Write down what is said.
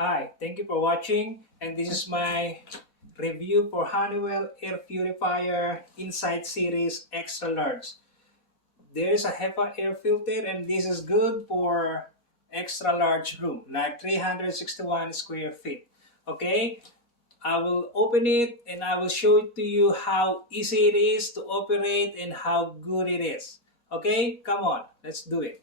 Hi, thank you for watching, and this is my review for Honeywell Air Purifier Inside Series Extra Large. There is a HEPA air filter, and this is good for extra large room, like 361 square feet. Okay, I will open it and I will show it to you how easy it is to operate and how good it is. Okay, come on, let's do it.